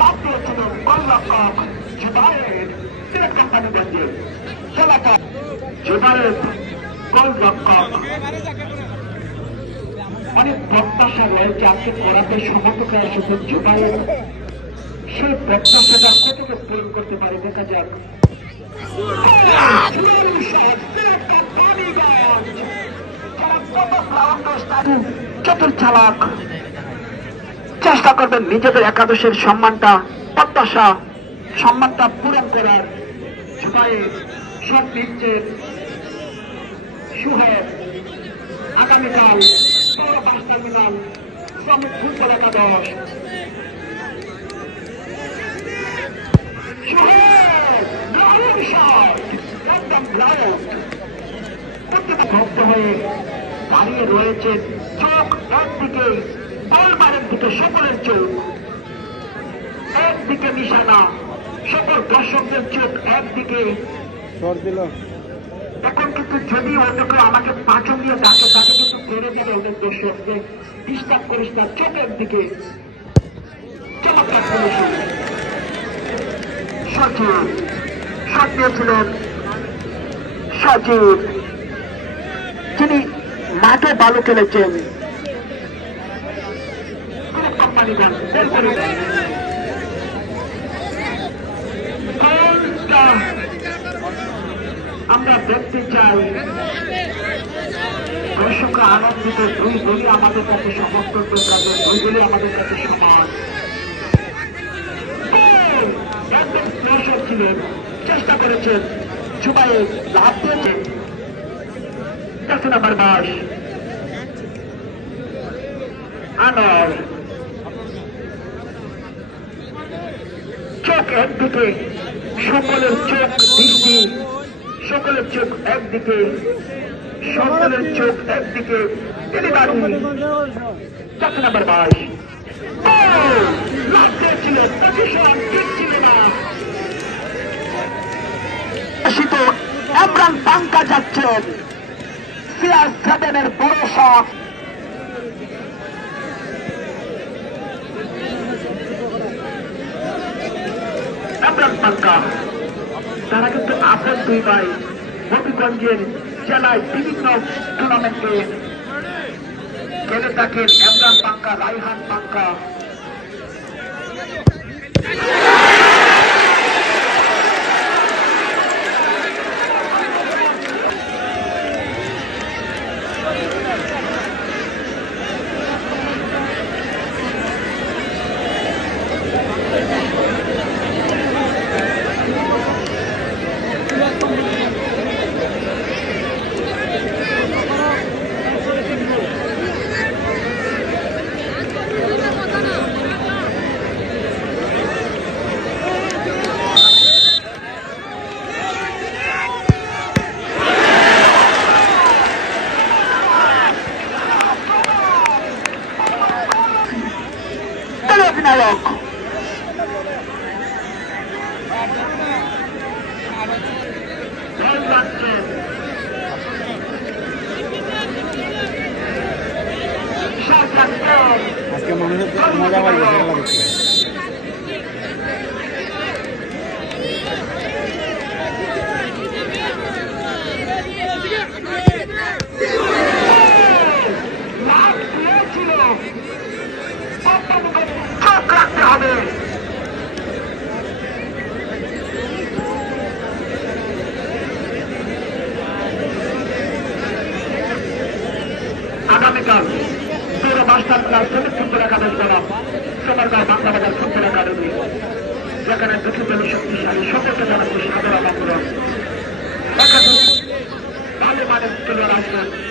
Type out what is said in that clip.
Laughter to the Allah of Jubair, take the hand of you. Salaka, Jubair, Allah of অনেক প্রত্যাশা রয়েছে আজকে করাতে সমর্থক আসলে জোগাড়ের সেই প্রত্যাশাটা কতটুকু পূরণ করতে পারে দেখা যাক চতুর চালাক চেষ্টা করবেন নিজেদের একাদশের সম্মানটা, প্রত্যাশা, সম্মানটা পূরণ করার। সবাই সব সুহেব আগামীকাল ভক্ত হয়ে দাঁড়িয়ে রয়েছে চোখ একদিকে দিকে সকলের চোখ। একদিকে নিশানা সকল দর্শকদের চোখ একদিকে। এখন কিন্তু যদি অন্তত আমাকে পাঁচন দিয়ে ডাকে তাকে কিন্তু বেড়ে দিলে অনেক দর্শক যে ডিস্টার্ব করিস না চোখের দিকে চমৎকার করেছিল সচিব শট নিয়েছিলেন। সচিব তিনি মাঠে বালু খেলেছেন আমরা দেখতে চাই? দর্শকরা আনন্দিত দুই দলই আমাদের কাছে সমর্থন প্রকাশের দুই দলই আমাদের কাছে সমান। দর্শক চেষ্টা করেছেন সবাই লাভ দিয়েছেন। দশ নাম্বার বাস। আনর চোখ একদিকে সকলের চোখ দৃষ্টি, সকলের চোখ একদিকে, সকলের চোখ একদিকে চার নাম্বার বাইশ ছিল পাঙ্কা যাচ্ছেন। সিআর সেভেনের বড় শখ এমরান পাক্কা তারা কিন্তু আপনার দুই ভাই হবিগঞ্জের জেলায় বিভিন্ন টুর্নামেন্টে খেলে থাকেন। এমরান পাঙ্কা রাইহান পাঙ্কা। অধিনায়ক আজকে মানুষের মজা পাইবে আগামীকাল পুরো মাস্টার ক্লাস শ্রমিক ফুটবল একাদশ বনাম সোমারগাঁও বাংলা বাজার ফুটবল একাডেমি যেখানে দলের শক্তিশালী সকলকে জানাব সাধারণ আমন্ত্রণ একাদশ ভালো মানের তুলে আসবেন